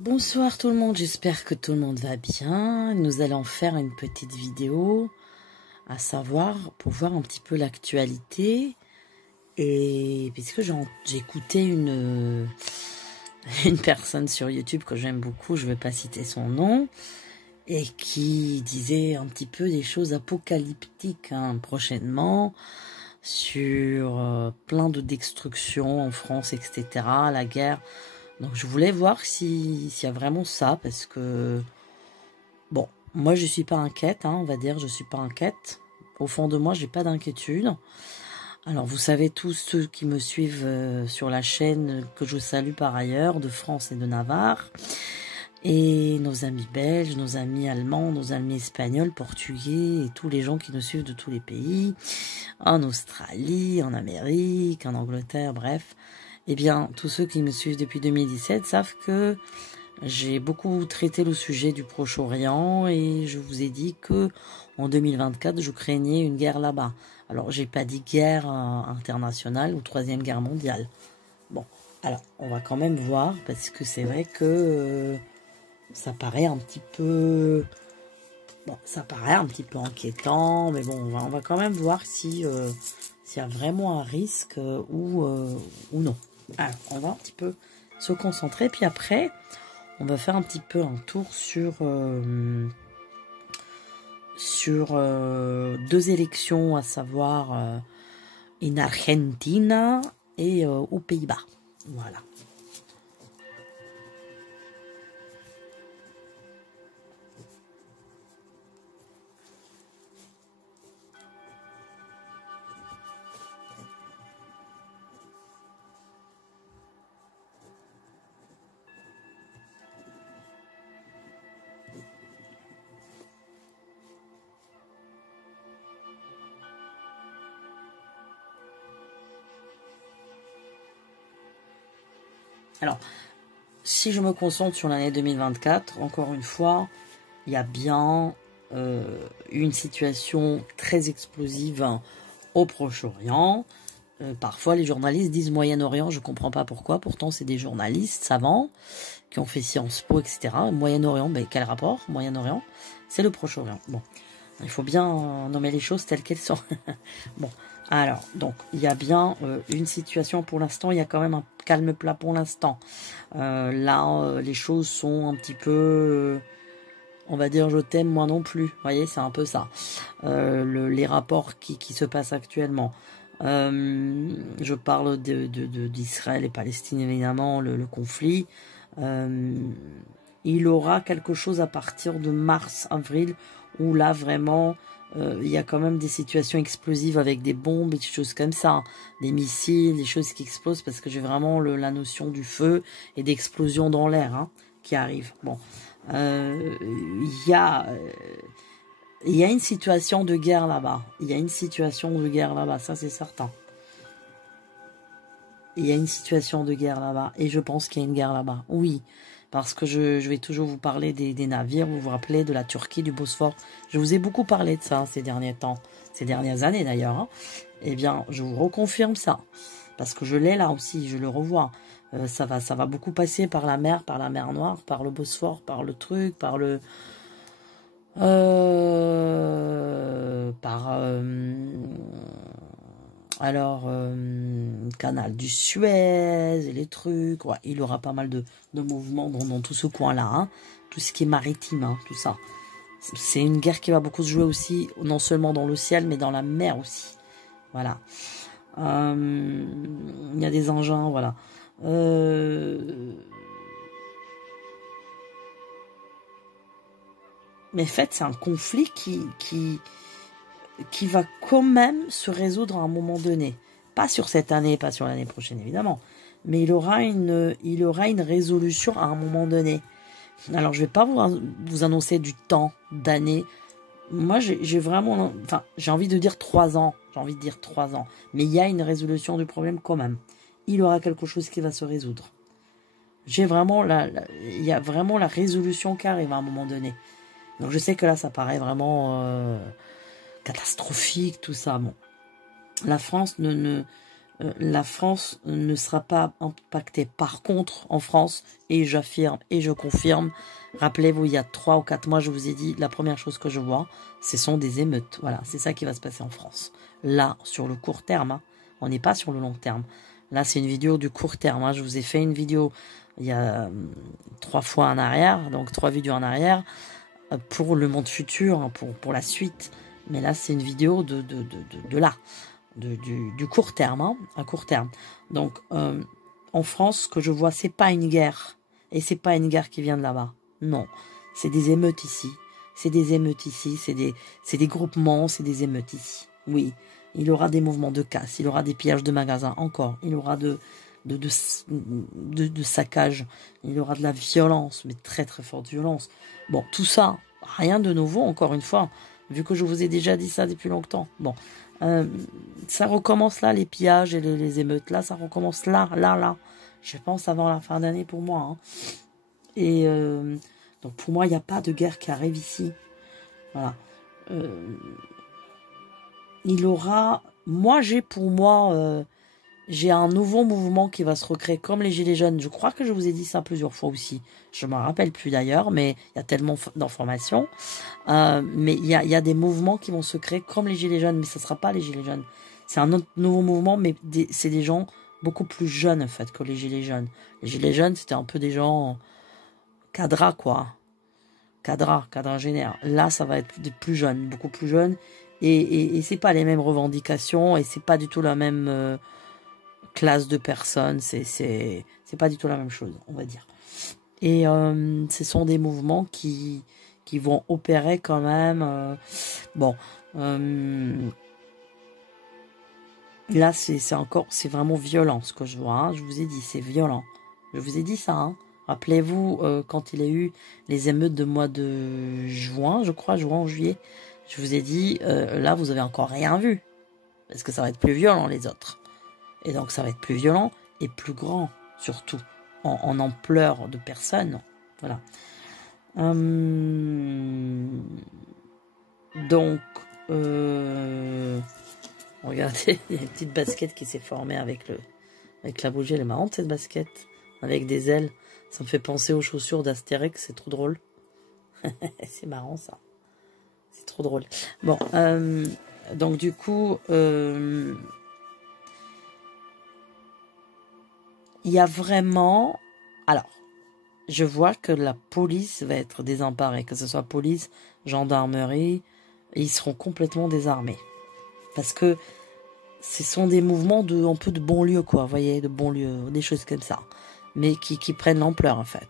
Bonsoir tout le monde, j'espère que tout le monde va bien. Nous allons faire une petite vidéo, à savoir pour voir un petit peu l'actualité. Et puisque j'ai écouté une personne sur YouTube que j'aime beaucoup, je ne vais pas citer son nom, et qui disait un petit peu des choses apocalyptiques prochainement, sur plein de destructions en France, etc., la guerre. Donc je voulais voir s'il y a vraiment ça, parce que, bon, moi je suis pas inquiète, on va dire, je suis pas inquiète. Au fond de moi, j'ai pas d'inquiétude. Alors vous savez tous ceux qui me suivent sur la chaîne, que je salue par ailleurs, de France et de Navarre, et nos amis belges, nos amis allemands, nos amis espagnols, portugais, et tous les gens qui nous suivent de tous les pays, en Australie, en Amérique, en Angleterre, bref. Eh bien, tous ceux qui me suivent depuis 2017 savent que j'ai beaucoup traité le sujet du Proche-Orient et je vous ai dit que en 2024, je craignais une guerre là-bas. Alors, j'ai pas dit guerre internationale ou troisième guerre mondiale. Bon, alors, on va quand même voir parce que c'est vrai que ça paraît un petit peu... Bon, ça paraît un petit peu inquiétant, mais bon, on va quand même voir si s'il y a vraiment un risque ou non. Alors, on va un petit peu se concentrer, puis après, on va faire un petit peu un tour sur deux élections, à savoir en Argentine et aux Pays-Bas. Voilà. Alors, si je me concentre sur l'année 2024, encore une fois, il y a bien une situation très explosive au Proche-Orient. Parfois, les journalistes disent Moyen-Orient, je ne comprends pas pourquoi. Pourtant, c'est des journalistes savants qui ont fait Sciences Po, etc. Moyen-Orient, ben, quel rapport? Moyen-Orient, c'est le Proche-Orient. Bon, il faut bien nommer les choses telles qu'elles sont. Bon, alors, donc, il y a bien une situation pour l'instant, il y a quand même un calme plat pour l'instant. Là, les choses sont un petit peu... on va dire je t'aime, moi non plus. Vous voyez, c'est un peu ça. Les rapports qui se passent actuellement. Je parle d'Israël et Palestine, évidemment, le conflit. Il aura quelque chose à partir de mars, avril, où là, vraiment... il y a quand même des situations explosives avec des bombes et des choses comme ça, des missiles, des choses qui explosent, parce que j'ai vraiment la notion du feu et d'explosion dans l'air qui arrive. Bon, il y a une situation de guerre là-bas. Il y a une situation de guerre là-bas, ça c'est certain. Il y a une situation de guerre là-bas, et je pense qu'il y a une guerre là-bas. Oui. Parce que je vais toujours vous parler des navires, vous vous rappelez de la Turquie, du Bosphore. Je vous ai beaucoup parlé de ça ces derniers temps, ces dernières années d'ailleurs. Eh bien, je vous reconfirme ça. Parce que je l'ai là aussi, je le revois. Ça va beaucoup passer par la mer Noire, par le Bosphore, par le truc, par le... canal du Suez et les trucs, ouais, il y aura pas mal de mouvements dans tout ce coin-là, tout ce qui est maritime, tout ça. C'est une guerre qui va beaucoup se jouer aussi, non seulement dans le ciel, mais dans la mer aussi. Voilà. Il y a des engins, voilà. Mais en fait, c'est un conflit qui va quand même se résoudre à un moment donné. Pas sur cette année, pas sur l'année prochaine, évidemment. Mais il aura une résolution à un moment donné. Alors, je ne vais pas vous annoncer du temps, d'années. Moi, j'ai vraiment... Enfin, j'ai envie de dire 3 ans. J'ai envie de dire 3 ans. Mais il y a une résolution du problème quand même. Il aura quelque chose qui va se résoudre. Il y a vraiment la résolution qui arrive à un moment donné. Donc, je sais que là, ça paraît vraiment... catastrophique, tout ça. Bon, la France la France ne sera pas impactée. Par contre, en France, et j'affirme et je confirme, rappelez-vous, il y a 3 ou 4 mois, je vous ai dit, la première chose que je vois, ce sont des émeutes. Voilà, c'est ça qui va se passer en France. Là, sur le court terme, hein, on n'est pas sur le long terme. Là, c'est une vidéo du court terme. Hein. Je vous ai fait une vidéo il y a 3 fois en arrière, donc 3 vidéos en arrière, pour le monde futur, hein, pour la suite. Mais là, c'est une vidéo de là. Du court terme, hein, à court terme. Donc, en France, ce que je vois, c'est pas une guerre. Et c'est pas une guerre qui vient de là-bas. Non. C'est des émeutes ici. C'est des émeutes ici. C'est des groupements, c'est des émeutes ici. Oui. Il y aura des mouvements de casse. Il y aura des pillages de magasins encore. Il y aura de saccage. Il y aura de la violence, mais très très forte violence. Bon, tout ça, rien de nouveau, encore une fois, vu que je vous ai déjà dit ça depuis longtemps. Bon. Ça recommence là, les pillages et les émeutes. Là, ça recommence là. Je pense avant la fin d'année pour moi. Hein. Et donc pour moi, il n'y a pas de guerre qui arrive ici. Voilà. Il aura... Moi, j'ai un nouveau mouvement qui va se recréer comme les Gilets jaunes. Je crois que je vous ai dit ça plusieurs fois aussi. Je ne me rappelle plus d'ailleurs, mais il y a tellement d'informations. Mais il y a des mouvements qui vont se créer comme les Gilets jaunes, mais ce ne sera pas les Gilets jaunes. C'est un autre nouveau mouvement, mais c'est des gens beaucoup plus jeunes en fait que les Gilets jaunes. Les Gilets jaunes, c'était un peu des gens cadras, quoi. Cadras génère. Là, ça va être des plus jeunes, beaucoup plus jeunes. Et c'est pas les mêmes revendications, et c'est pas du tout la même... classe de personnes, c'est pas du tout la même chose, on va dire. Et ce sont des mouvements qui vont opérer quand même. Bon, là c'est vraiment violent ce que je vois. Hein. Je vous ai dit, c'est violent. Je vous ai dit ça. Hein. Rappelez-vous quand il y a eu les émeutes de mois de juin, je crois, juin ou juillet. Je vous ai dit, là vous avez encore rien vu, parce que ça va être plus violent les autres. Et donc ça va être plus violent et plus grand, surtout, en ampleur de personnes. Voilà. Donc, regardez, il y a une petite basket qui s'est formée avec la bougie. Elle est marrante cette basket, avec des ailes. Ça me fait penser aux chaussures d'Astérix, c'est trop drôle. C'est marrant ça. C'est trop drôle. Bon, donc du coup... il y a vraiment... Alors, je vois que la police va être désemparée, que ce soit police, gendarmerie, ils seront complètement désarmés. Parce que ce sont des mouvements un peu de banlieue, quoi, vous voyez, de banlieue, des choses comme ça. Mais qui prennent l'ampleur, en fait.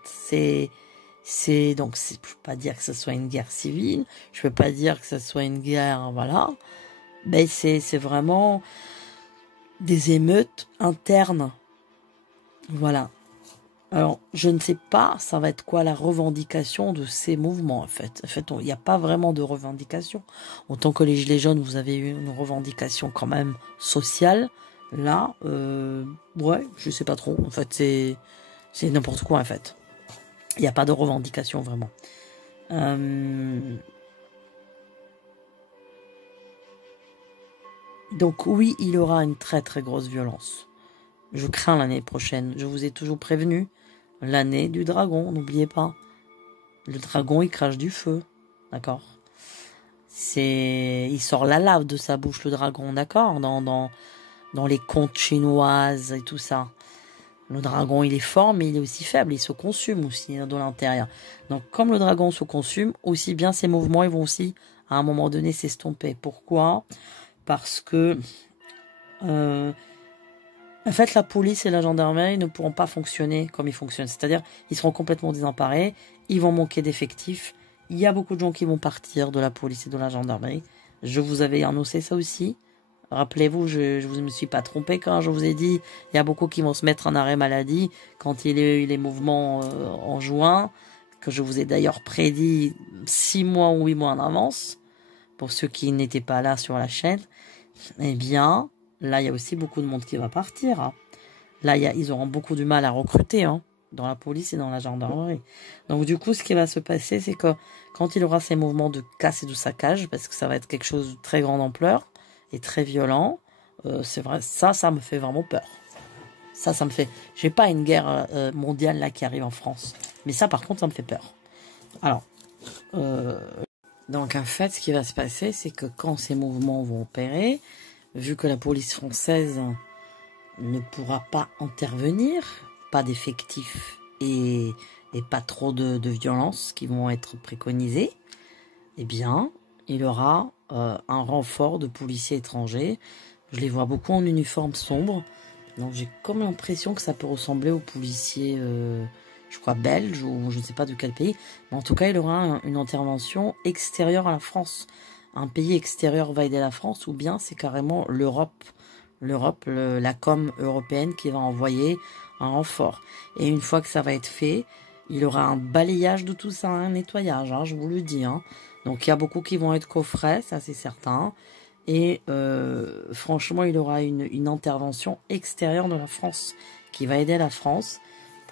Donc, je ne peux pas dire que ce soit une guerre civile, je ne peux pas dire que ce soit une guerre, voilà. Mais c'est vraiment des émeutes internes. Voilà. Alors, je ne sais pas, ça va être quoi la revendication de ces mouvements, en fait. En fait, il n'y a pas vraiment de revendication. Autant que les Gilets jaunes, vous avez eu une revendication quand même sociale. Là, ouais, je sais pas trop. En fait, c'est n'importe quoi, en fait. Il n'y a pas de revendication, vraiment. Donc, oui, il y aura une très, très grosse violence. Je crains l'année prochaine. Je vous ai toujours prévenu. L'année du dragon, n'oubliez pas. Le dragon, il crache du feu. D'accord? Il sort la lave de sa bouche, le dragon, d'accord? Dans les contes chinoises et tout ça. Le dragon, il est fort, mais il est aussi faible. Il se consume aussi de l'intérieur. Donc, comme le dragon se consume, aussi bien ses mouvements, ils vont aussi, à un moment donné, s'estomper. Pourquoi? Parce que... en fait, la police et la gendarmerie ne pourront pas fonctionner comme ils fonctionnent. C'est-à-dire, ils seront complètement désemparés, ils vont manquer d'effectifs. Il y a beaucoup de gens qui vont partir de la police et de la gendarmerie. Je vous avais annoncé ça aussi. Rappelez-vous, je ne me suis pas trompé quand je vous ai dit, il y a beaucoup qui vont se mettre en arrêt maladie quand il y a eu les mouvements en juin, que je vous ai d'ailleurs prédit 6 mois ou 8 mois en avance, pour ceux qui n'étaient pas là sur la chaîne. Eh bien... là, il y a aussi beaucoup de monde qui va partir. Hein. Là, ils auront beaucoup de mal à recruter dans la police et dans la gendarmerie. Donc, du coup, ce qui va se passer, c'est que quand il y aura ces mouvements de casse et de saccage, parce que ça va être quelque chose de très grande ampleur et très violent, c'est vrai, ça me fait vraiment peur. Ça me fait... J'ai pas une guerre mondiale là qui arrive en France. Mais ça, par contre, ça me fait peur. Alors, donc en fait, ce qui va se passer, c'est que quand ces mouvements vont opérer, vu que la police française ne pourra pas intervenir, pas d'effectifs et pas trop de violences qui vont être préconisées, eh bien, il y aura un renfort de policiers étrangers. Je les vois beaucoup en uniforme sombre. Donc j'ai comme l'impression que ça peut ressembler aux policiers, je crois, belges ou je ne sais pas de quel pays. Mais en tout cas, il y aura une intervention extérieure à la France. Un pays extérieur va aider la France ou bien c'est carrément l'Europe. L'Europe, la com européenne qui va envoyer un renfort. Et une fois que ça va être fait, il y aura un balayage de tout ça, un nettoyage, hein, je vous le dis. Hein. Donc il y a beaucoup qui vont être coffrets, ça c'est certain. Et franchement, il y aura une intervention extérieure de la France qui va aider la France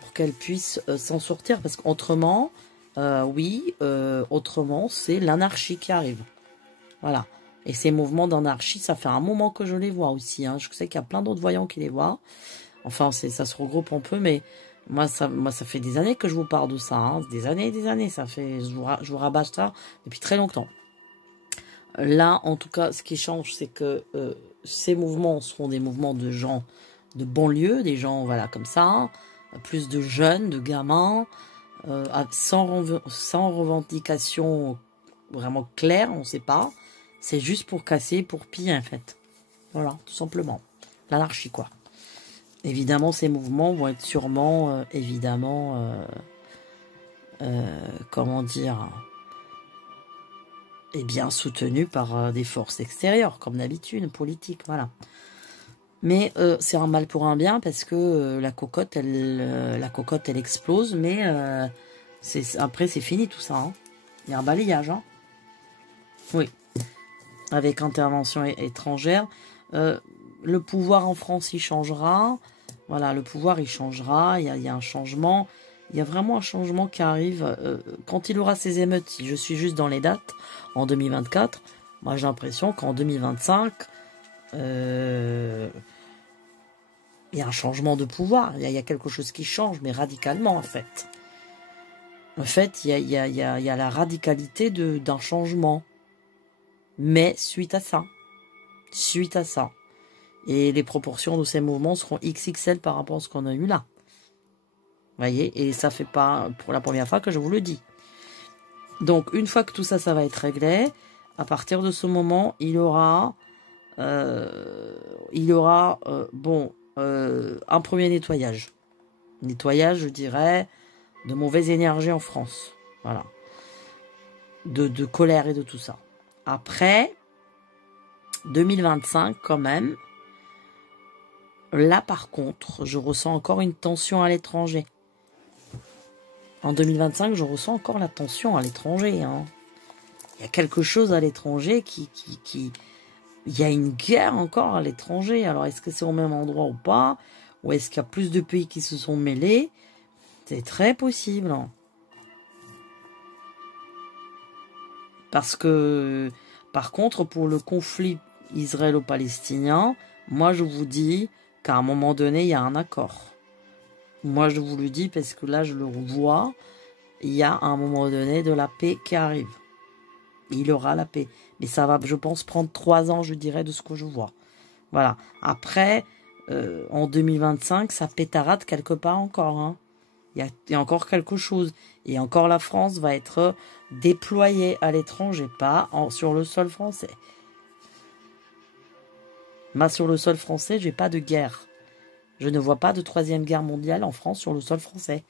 pour qu'elle puisse s'en sortir. Parce qu'autrement, autrement, c'est l'anarchie qui arrive. Voilà. Et ces mouvements d'anarchie, ça fait un moment que je les vois aussi. Hein. Je sais qu'il y a plein d'autres voyants qui les voient. Enfin, ça se regroupe un peu, mais moi, ça fait des années que je vous parle de ça. Hein. Des années et des années. Ça fait, je vous rabâche ça depuis très longtemps. Là, en tout cas, ce qui change, c'est que ces mouvements seront des mouvements de gens de banlieue, des gens, voilà, comme ça, plus de jeunes, de gamins, sans revendication vraiment claire, on ne sait pas. C'est juste pour casser, pour piller, en fait. Voilà, tout simplement. L'anarchie, quoi. Évidemment, ces mouvements vont être sûrement, comment dire... et bien soutenu par des forces extérieures, comme d'habitude, politique, voilà. Mais c'est un mal pour un bien, parce que la cocotte, elle explose, mais après, c'est fini tout ça. Hein. Il y a un balayage. Hein. Oui. Avec intervention étrangère. Le pouvoir en France, il changera. Voilà, le pouvoir, il changera. Il y a un changement. Il y a vraiment un changement qui arrive quand il y aura ces émeutes. Si je suis juste dans les dates, en 2024, moi j'ai l'impression qu'en 2025, il y a un changement de pouvoir. Il y a quelque chose qui change, mais radicalement en fait. En fait, il y a la radicalité d'un changement. Mais suite à ça. Et les proportions de ces mouvements seront XXL par rapport à ce qu'on a eu là. Voyez, et ça fait pas pour la première fois que je vous le dis. Donc, une fois que tout ça, ça va être réglé, à partir de ce moment, il y aura un premier nettoyage. Nettoyage, je dirais, de mauvaise énergie en France. Voilà. De colère et de tout ça. Après, 2025, quand même, là, par contre, je ressens encore une tension à l'étranger. En 2025, je ressens encore la tension à l'étranger. Hein. Il y a quelque chose à l'étranger il y a une guerre encore à l'étranger. Alors, est-ce que c'est au même endroit ou pas? Ou est-ce qu'il y a plus de pays qui se sont mêlés? C'est très possible. Hein. Parce que, par contre, pour le conflit israélo-palestinien, moi, je vous dis qu'à un moment donné, il y a un accord. Moi, je vous le dis parce que là, je le vois. Il y a à un moment donné de la paix qui arrive. Il y aura la paix. Mais ça va, je pense, prendre 3 ans, je dirais, de ce que je vois. Voilà. Après, en 2025, ça pétarade quelque part encore. Hein. Il y a encore quelque chose. Et encore, la France va être déployée à l'étranger, pas sur le sol français. Mais sur le sol français, j'ai pas de guerre. Je ne vois pas de 3e guerre mondiale en France sur le sol français.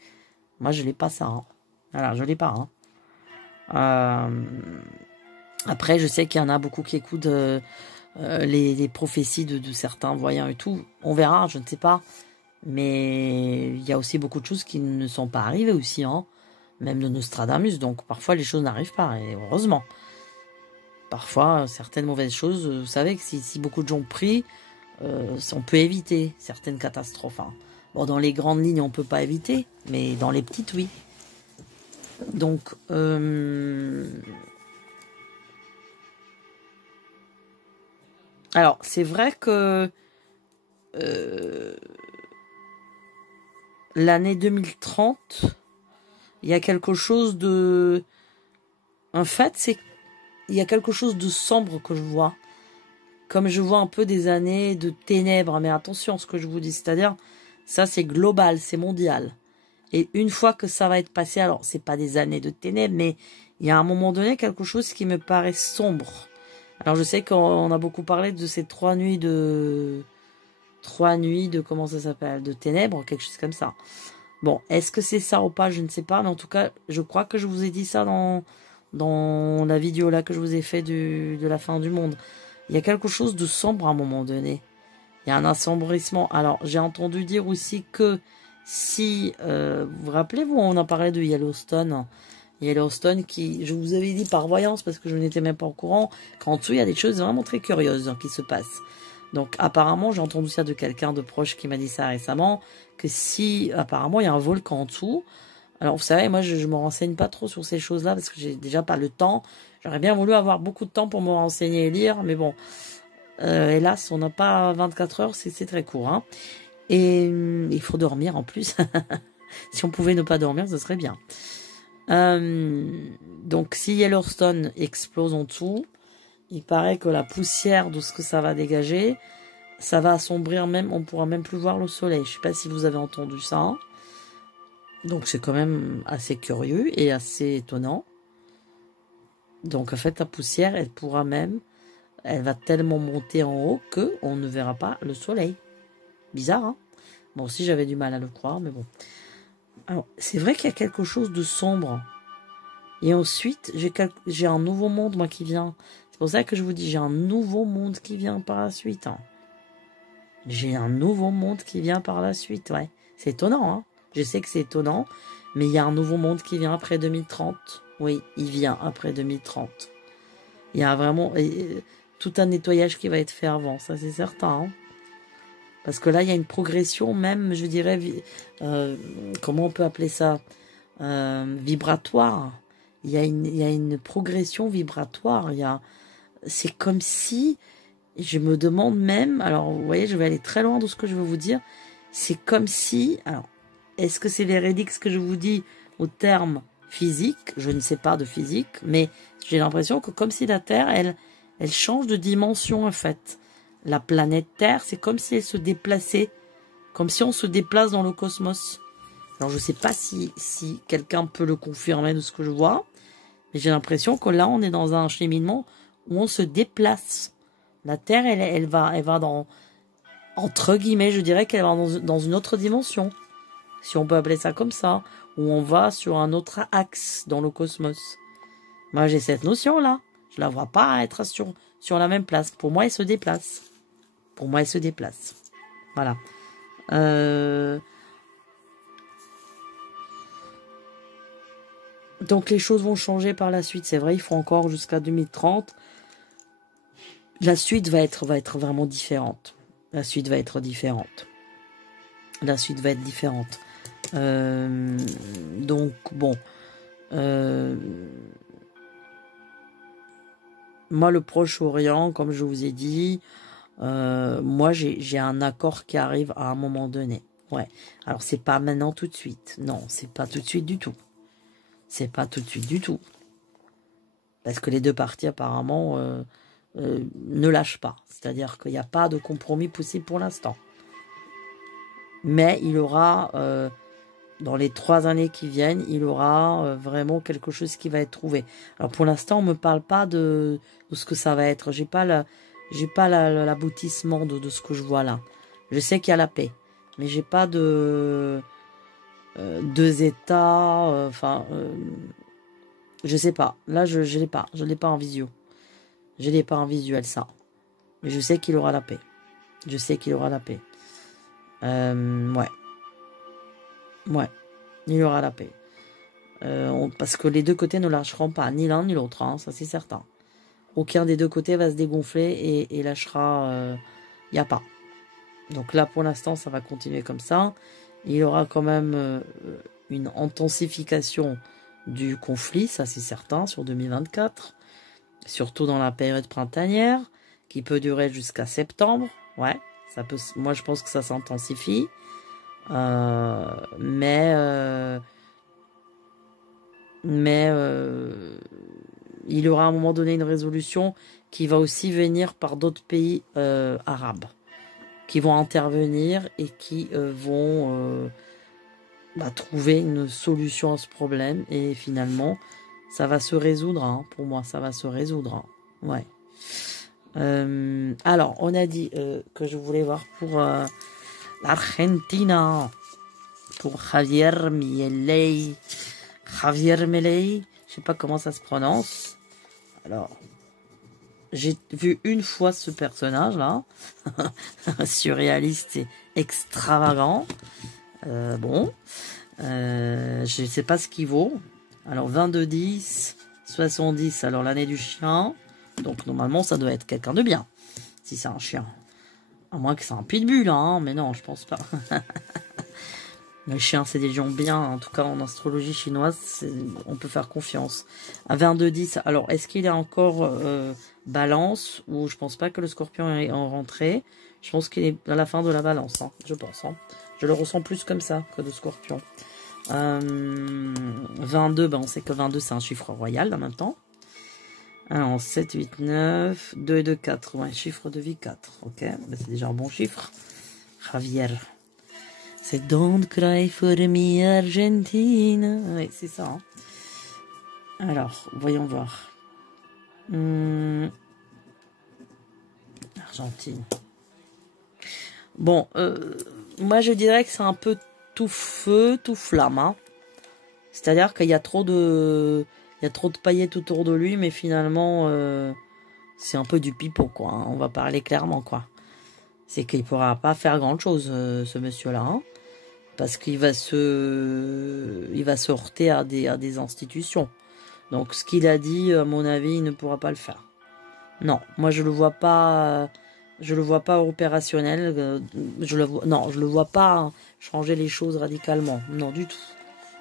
Moi, je l'ai pas ça. Hein. Voilà, je l'ai pas. Hein. Après, je sais qu'il y en a beaucoup qui écoutent les prophéties de certains voyants et tout. On verra, je ne sais pas. Mais il y a aussi beaucoup de choses qui ne sont pas arrivées aussi. Hein. Même de Nostradamus. Donc, parfois, les choses n'arrivent pas. Et heureusement. Parfois, certaines mauvaises choses, vous savez que si beaucoup de gens prient, on peut éviter certaines catastrophes. Hein. Bon, dans les grandes lignes, on ne peut pas éviter, mais dans les petites, oui. Donc, Alors, c'est vrai que l'année 2030, il y a quelque chose de... En fait, il y a quelque chose de sombre que je vois. Comme je vois un peu des années de ténèbres. Mais attention à ce que je vous dis. C'est-à-dire, ça c'est global, c'est mondial. Et une fois que ça va être passé, alors c'est pas des années de ténèbres, mais il y a à un moment donné quelque chose qui me paraît sombre. Alors je sais qu'on a beaucoup parlé de ces 3 nuits de... 3 nuits de... Comment ça s'appelle? De ténèbres, quelque chose comme ça. Bon, est-ce que c'est ça ou pas? Je ne sais pas. Mais en tout cas, je crois que je vous ai dit ça dans la vidéo là que je vous ai fait de la fin du monde. Il y a quelque chose de sombre à un moment donné. Il y a un assombrissement. Alors, j'ai entendu dire aussi que si... vous vous rappelez-vous, on a parlé de Yellowstone. Yellowstone qui, je vous avais dit par voyance, parce que je n'étais même pas au courant, qu'en dessous, il y a des choses vraiment très curieuses qui se passent. Donc, apparemment, j'ai entendu ça de quelqu'un de proche qui m'a dit ça récemment, que si, apparemment, il y a un volcan en dessous. Alors, vous savez, moi, je me renseigne pas trop sur ces choses-là, parce que j'ai déjà pas le temps. J'aurais bien voulu avoir beaucoup de temps pour me renseigner et lire, mais bon... hélas, on n'a pas 24 heures, c'est très court. Hein. Et il faut dormir en plus. Si on pouvait ne pas dormir, ce serait bien. Donc, si Yellowstone explose en dessous, il paraît que la poussière de ce que ça va dégager, ça va assombrir même, on pourra même plus voir le soleil. Je ne sais pas si vous avez entendu ça. Donc, c'est quand même assez curieux et assez étonnant. Donc, en fait, la poussière, elle pourra même... Elle va tellement monter en haut qu'on ne verra pas le soleil. Bizarre, hein? Moi aussi, j'avais du mal à le croire, mais bon. Alors, c'est vrai qu'il y a quelque chose de sombre. Et ensuite, j'ai un nouveau monde, moi, qui vient. C'est pour ça que je vous dis, j'ai un nouveau monde qui vient par la suite. Hein. J'ai un nouveau monde qui vient par la suite, ouais. C'est étonnant, hein? Je sais que c'est étonnant, mais il y a un nouveau monde qui vient après 2030. Oui, il vient après 2030. Il y a vraiment... tout un nettoyage qui va être fait avant, ça c'est certain. Hein. Parce que là, il y a une progression même, je dirais, comment on peut appeler ça, vibratoire. Il y a une progression vibratoire. C'est comme si, je me demande même, alors vous voyez, je vais aller très loin de ce que je veux vous dire, c'est comme si, alors, est-ce que c'est véridique ce que je vous dis au terme physique? Je ne sais pas de physique, mais j'ai l'impression que comme si la Terre, elle change de dimension en fait. La planète Terre, c'est comme si elle se déplaçait. Comme si on se déplace dans le cosmos. Alors je ne sais pas si quelqu'un peut le confirmer de ce que je vois. Mais j'ai l'impression que là, on est dans un cheminement où on se déplace. La Terre, elle va dans... Entre guillemets, je dirais qu'elle va dans une autre dimension. Si on peut appeler ça comme ça. Où on va sur un autre axe dans le cosmos. Moi, j'ai cette notion-là. Je la vois pas être sur la même place. Pour moi, elle se déplace. Pour moi, elle se déplace. Voilà. Donc, les choses vont changer par la suite. C'est vrai, il faut encore jusqu'à 2030. La suite va être vraiment différente. La suite va être différente. La suite va être différente. Donc, bon... moi, le Proche-Orient, comme je vous ai dit, moi, j'ai un accord qui arrive à un moment donné. Ouais. Alors, c'est pas maintenant tout de suite. Non, c'est pas tout de suite du tout. C'est pas tout de suite du tout. Parce que les deux parties, apparemment, ne lâchent pas. C'est-à-dire qu'il n'y a pas de compromis possible pour l'instant. Mais il y aura... dans les 3 années qui viennent, il y aura vraiment quelque chose qui va être trouvé. Alors pour l'instant, on me parle pas de ce que ça va être. J'ai pas l'aboutissement de ce que je vois là. Je sais qu'il y a la paix, mais j'ai pas de 2 États. Je sais pas. Là, je l'ai pas. Je l'ai pas en visio. Je l'ai pas en visuel ça. Mais je sais qu'il aura la paix. Je sais qu'il aura la paix. Ouais. Ouais, il y aura la paix. Parce que les deux côtés ne lâcheront pas, ni l'un ni l'autre, hein, ça c'est certain. Aucun des deux côtés va se dégonfler et lâchera. Il n'y a pas. Donc là, pour l'instant, ça va continuer comme ça. Il y aura quand même une intensification du conflit, ça c'est certain, sur 2024. Surtout dans la période printanière, qui peut durer jusqu'à septembre. Ouais, ça peut, moi je pense que ça s'intensifie. Mais il y aura à un moment donné une résolution qui va aussi venir par d'autres pays arabes, qui vont intervenir et qui vont trouver une solution à ce problème. Et finalement, ça va se résoudre, hein. Pour moi, ça va se résoudre. Hein. Ouais. Alors, on a dit que je voulais voir pour l'Argentina, pour Javier Milei. Javier Milei, je sais pas comment ça se prononce. Alors, j'ai vu une fois ce personnage-là, surréaliste et extravagant. Bon, je sais pas ce qu'il vaut. Alors, 22-10, 70, alors l'année du chien. Donc, normalement, ça doit être quelqu'un de bien, si c'est un chien. À moins que c'est un pitbull, hein, mais non, je pense pas. Les chiens, c'est des gens bien. En tout cas, en astrologie chinoise, on peut faire confiance. À 22-10, alors, est-ce qu'il est encore balance? Ou je pense pas que le scorpion est en rentrée. Je pense qu'il est à la fin de la balance, hein, je pense. Hein. Je le ressens plus comme ça que de scorpion. 22, ben, on sait que 22, c'est un chiffre royal en même temps. Alors, 7, 8, 9, 2 et 2, 4. Ouais, chiffre de vie 4. Ok, ben, c'est déjà un bon chiffre. Javier. C'est Don't Cry for Me Argentina. Oui, c'est ça. Hein. Alors, voyons voir. Argentine. Bon, moi je dirais que c'est un peu tout feu, tout flamme. Hein. C'est-à-dire qu'il y a trop de... Il y a trop de paillettes autour de lui, mais finalement, c'est un peu du pipeau, quoi. Hein. On va parler clairement, quoi. C'est qu'il ne pourra pas faire grand-chose, ce monsieur-là. Hein. Parce qu'il va se heurter à des institutions. Donc, ce qu'il a dit, à mon avis, il ne pourra pas le faire. Non, moi, je le vois pas opérationnel. Je le vois pas changer les choses radicalement. Non, du tout.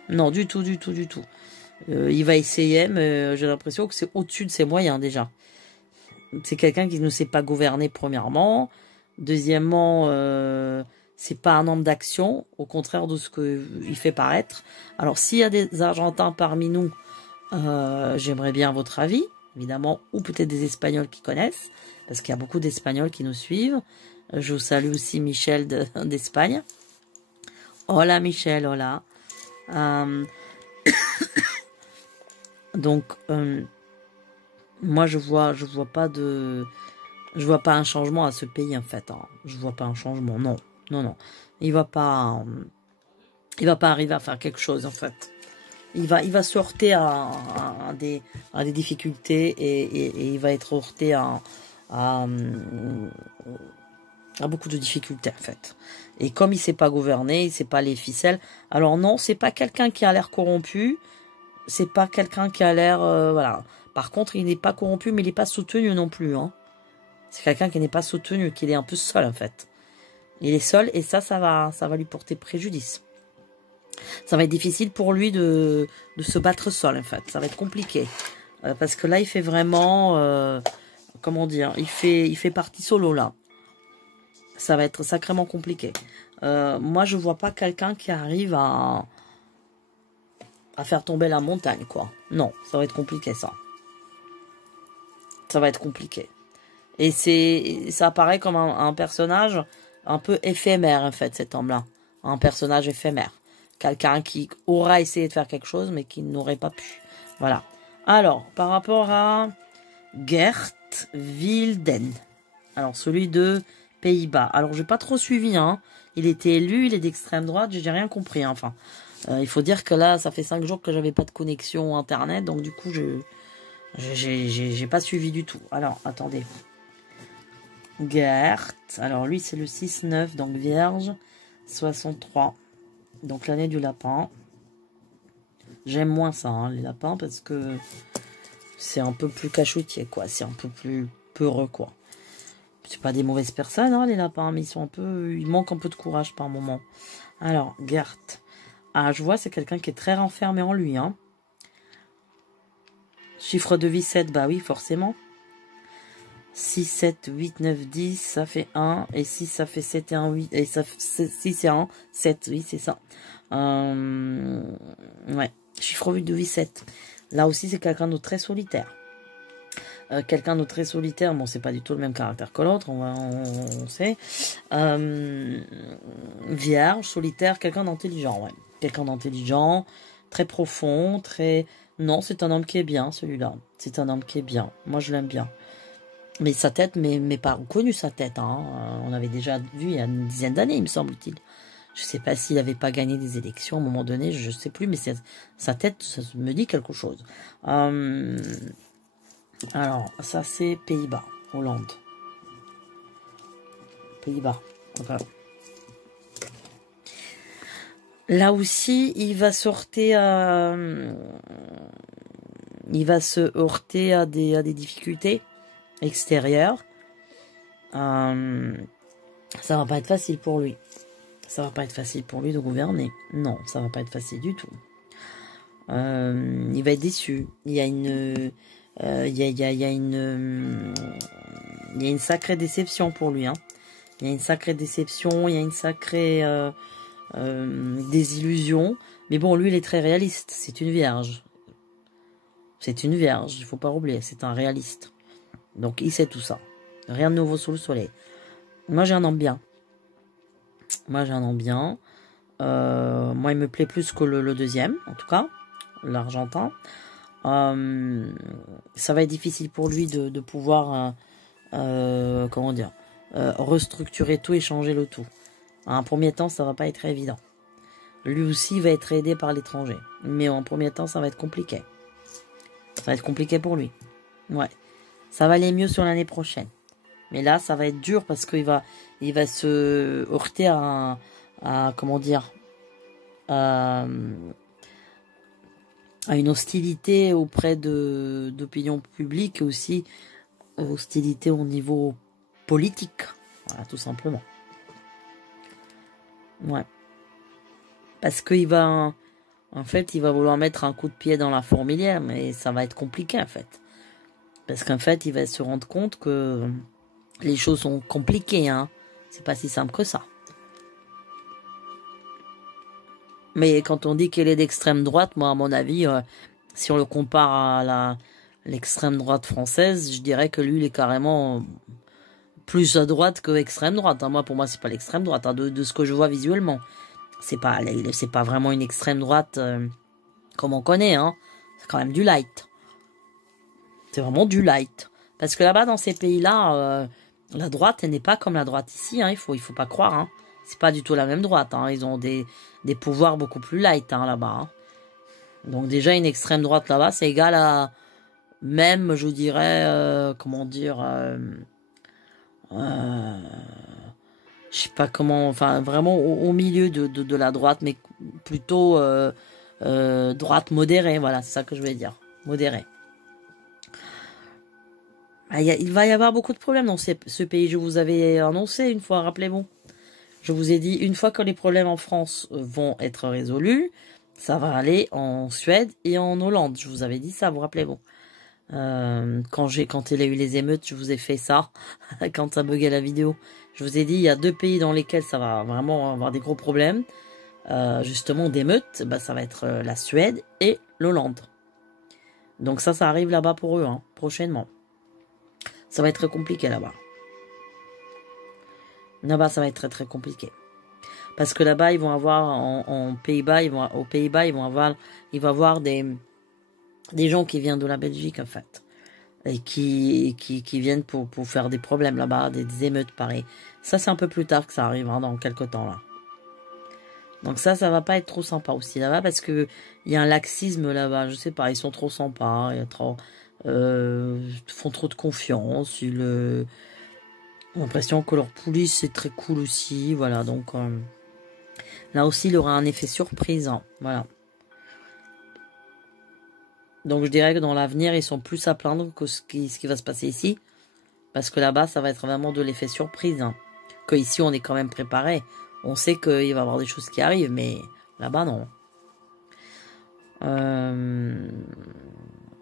Non, du tout. Il va essayer, mais j'ai l'impression que c'est au-dessus de ses moyens déjà. C'est quelqu'un qui ne sait pas gouverner, premièrement. Deuxièmement, c'est pas un homme d'action, au contraire de ce qu'il fait paraître. Alors, s'il y a des Argentins parmi nous, j'aimerais bien votre avis, évidemment, ou peut-être des Espagnols qui connaissent, parce qu'il y a beaucoup d'Espagnols qui nous suivent. Je salue aussi Michel d'Espagne. Hola Michel, hola. Donc, moi je vois pas un changement à ce pays en fait. Hein. Je vois pas un changement, non. Il va pas arriver à faire quelque chose en fait. Il va se heurter à des difficultés et il va être heurté à beaucoup de difficultés en fait. Et comme il sait pas gouverner, il sait pas les ficelles. Alors non, c'est pas quelqu'un qui a l'air corrompu. C'est pas quelqu'un qui a l'air... voilà. Par contre, il n'est pas corrompu, mais il n'est pas soutenu non plus. Hein. C'est quelqu'un qui n'est pas soutenu, qui est un peu seul, en fait. Il est seul, et ça va lui porter préjudice. Ça va être difficile pour lui de se battre seul, en fait. Ça va être compliqué. Parce que là, il fait vraiment... comment dire? Il fait partie solo, là. Ça va être sacrément compliqué. Moi, je vois pas quelqu'un qui arrive à faire tomber la montagne, quoi. Non, ça va être compliqué, ça. Ça va être compliqué. Et ça apparaît comme un personnage un peu éphémère, en fait, cet homme-là. Un personnage éphémère. Quelqu'un qui aura essayé de faire quelque chose, mais qui n'aurait pas pu. Voilà. Alors, par rapport à Geert Wilders. Alors, celui de Pays-Bas. Alors, j'ai pas trop suivi, hein. Il était élu, il est d'extrême droite, j'ai rien compris, hein. Enfin... il faut dire que là, ça fait 5 jours que j'avais pas de connexion internet, donc du coup, j'ai pas suivi du tout. Alors, attendez. Geert, alors lui, c'est le 6-9, donc Vierge, 63. Donc l'année du lapin. J'aime moins ça, hein, les lapins, parce que c'est un peu plus cachotier, quoi. C'est un peu plus peureux, quoi. C'est pas des mauvaises personnes, hein, les lapins, mais ils manquent un peu de courage par moment. Alors, Geert. Ah, je vois, c'est quelqu'un qui est très renfermé en lui. Hein. Chiffre de vie 7, bah oui, forcément. 6, 7, 8, 9, 10, ça fait 1. Et 6, ça fait 7 et 1, 8. Et ça fait 6 et 1, 7, oui, c'est ça. Ouais, chiffre 8 de vie, 7. Là aussi, c'est quelqu'un de très solitaire. Quelqu'un de très solitaire, bon, c'est pas du tout le même caractère que l'autre, on sait. Vierge, solitaire, quelqu'un d'intelligent, ouais. Quelqu'un d'intelligent, très profond, très... Non, c'est un homme qui est bien, celui-là. C'est un homme qui est bien. Moi, je l'aime bien. Mais sa tête, mais pas reconnu sa tête, hein. On avait déjà vu il y a une dizaine d'années, il me semble-t-il. Je sais pas s'il n'avait pas gagné des élections à un moment donné, je sais plus, mais sa tête, ça me dit quelque chose. Alors, ça c'est Pays-Bas, Hollande. Pays-Bas. Okay. Là aussi, il va se heurter à des difficultés extérieures. Ça va pas être facile pour lui. Ça va pas être facile pour lui de gouverner. Non, ça va pas être facile du tout. Il va être déçu. Il y a une... il y a une sacrée déception pour lui, hein. Il y a une sacrée déception, il y a une sacrée désillusion. Mais bon, lui, il est très réaliste. C'est une vierge. C'est une vierge, il faut pas oublier. C'est un réaliste. Donc, il sait tout ça. Rien de nouveau sous le soleil. Moi, j'ai un homme bien. Moi, j'ai un homme bien. Moi, il me plaît plus que le deuxième, en tout cas. L'Argentin. Ça va être difficile pour lui de pouvoir comment dire, restructurer tout et changer le tout. En premier temps, ça va pas être évident. Lui aussi va être aidé par l'étranger, mais en premier temps, ça va être compliqué. Ça va être compliqué pour lui. Ouais, ça va aller mieux sur l'année prochaine, mais là, ça va être dur parce qu'il va se heurter à comment dire, à une hostilité auprès d'opinion publique et aussi hostilité au niveau politique. Voilà, tout simplement. Ouais. Parce qu'il va... En fait, il va vouloir mettre un coup de pied dans la fourmilière, mais ça va être compliqué, en fait. Parce qu'en fait, il va se rendre compte que les choses sont compliquées, hein. C'est pas si simple que ça. Mais quand on dit qu'elle est d'extrême droite, moi, à mon avis, si on le compare à l'extrême droite française, je dirais que lui, il est carrément plus à droite que extrême droite. Hein. Moi, pour moi, c'est pas l'extrême droite, hein, de ce que je vois visuellement. C'est pas vraiment une extrême droite comme on connaît, hein. C'est quand même du light. C'est vraiment du light. Parce que là-bas, dans ces pays-là, la droite, elle n'est pas comme la droite ici, hein. Il faut pas croire, hein. C'est pas du tout la même droite, hein. Ils ont des pouvoirs beaucoup plus light, hein, là-bas, hein. Donc déjà, une extrême droite là-bas, c'est égal à même, je dirais, comment dire, je sais pas comment, enfin vraiment au milieu de la droite, mais plutôt droite modérée, voilà, c'est ça que je voulais dire, modérée. Il va y avoir beaucoup de problèmes dans ce pays, je vous avais annoncé une fois, rappelez-vous. Je vous ai dit, une fois que les problèmes en France vont être résolus, ça va aller en Suède et en Hollande. Je vous avais dit ça, vous rappelez-vous. Quand il y a eu les émeutes, je vous ai fait ça, quand ça buguait la vidéo. Je vous ai dit, il y a 2 pays dans lesquels ça va vraiment avoir des gros problèmes, justement d'émeutes, bah, ça va être la Suède et l'Hollande. Donc ça arrive là-bas pour eux, hein, prochainement. Ça va être très compliqué là-bas. Là-bas, ça va être très très compliqué. Parce que là-bas, ils vont avoir, aux Pays-Bas, ils vont avoir des gens qui viennent de la Belgique, en fait. Et qui viennent pour faire des problèmes là-bas, des émeutes, pareil. Ça, c'est un peu plus tard que ça arrive, hein, dans quelques temps, là. Donc ça va pas être trop sympa aussi, là-bas, parce que il y a un laxisme, là-bas. Je sais pas, ils sont trop sympas, font trop de confiance, j'ai l'impression que leur police, c'est très cool aussi, voilà, donc... là aussi, il aura un effet surprise, hein, voilà. Donc je dirais que dans l'avenir, ils sont plus à plaindre que ce qui va se passer ici. Parce que là-bas, ça va être vraiment de l'effet surprise. Hein. Que ici, on est quand même préparé. On sait qu'il va y avoir des choses qui arrivent, mais là-bas, non.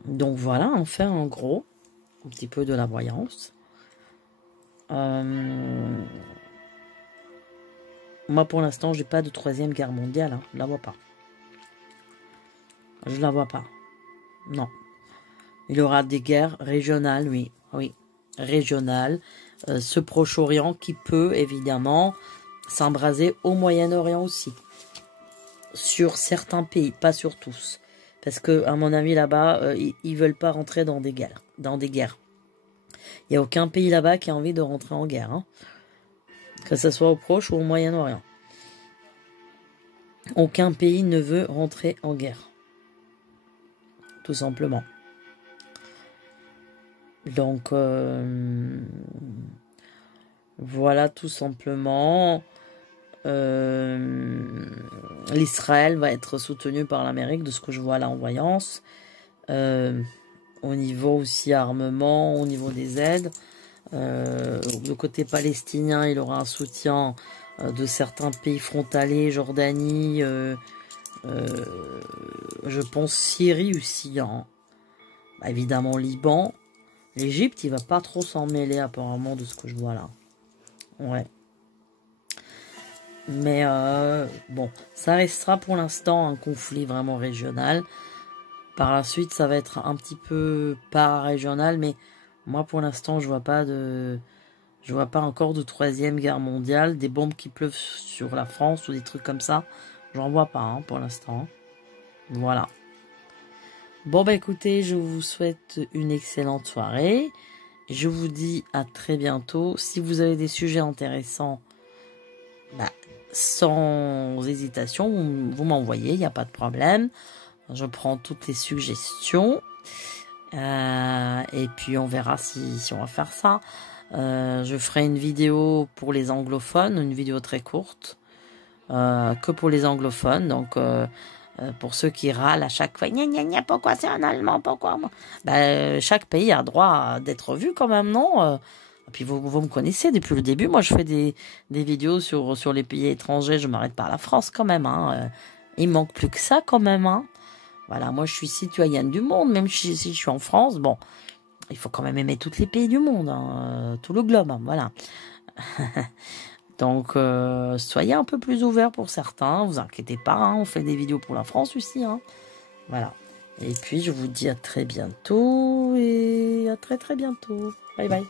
Donc voilà, enfin, en gros, un petit peu de la voyance. Moi, pour l'instant, j'ai pas de troisième guerre mondiale. Hein. Je la vois pas. Je la vois pas. Non. Il y aura des guerres régionales, oui. Oui, régionales. Ce Proche-Orient qui peut, évidemment, s'embraser au Moyen-Orient aussi. Sur certains pays, pas sur tous. Parce que, à mon avis, là-bas, ils veulent pas rentrer dans des guerres. Il n'y a aucun pays là-bas qui a envie de rentrer en guerre. Hein. Que ce soit au Proche ou au Moyen-Orient. Aucun pays ne veut rentrer en guerre. Tout simplement. Donc, voilà, tout simplement. L'Israël va être soutenu par l'Amérique, de ce que je vois là en voyance. Au niveau aussi armement, au niveau des aides. Le côté palestinien, il aura un soutien de certains pays frontaliers, Jordanie, je pense Syrie aussi, hein. Bah, évidemment Liban. L'Égypte, il va pas trop s'en mêler apparemment de ce que je vois là. Ouais. Mais bon, ça restera pour l'instant un conflit vraiment régional. Par la suite, ça va être un petit peu para-régional, mais moi pour l'instant, je vois pas encore de troisième guerre mondiale, des bombes qui pleuvent sur la France ou des trucs comme ça. J'en vois pas hein, pour l'instant. Voilà. Bon bah écoutez, je vous souhaite une excellente soirée. Je vous dis à très bientôt. Si vous avez des sujets intéressants, bah, sans hésitation, vous m'envoyez, il n'y a pas de problème. Je prends toutes les suggestions. Et puis on verra si on va faire ça. Je ferai une vidéo pour les anglophones, une vidéo très courte. Que pour les anglophones. Donc pour ceux qui râlent à chaque fois, gna, gna, gna, pourquoi c'est un Allemand, pourquoi chaque pays a droit d'être vu quand même, non Et puis vous me connaissez depuis le début, moi je fais des vidéos sur les pays étrangers, je m'arrête pas à la France quand même, hein. Il manque plus que ça quand même, hein. Voilà, moi je suis citoyenne du monde, même si je suis en France, bon, il faut quand même aimer tous les pays du monde, hein, tout le globe, hein, voilà. Donc, soyez un peu plus ouverts pour certains, vous inquiétez pas, hein, on fait des vidéos pour la France aussi, hein. Voilà. Et puis, je vous dis à très bientôt, et à très très bientôt. Bye bye.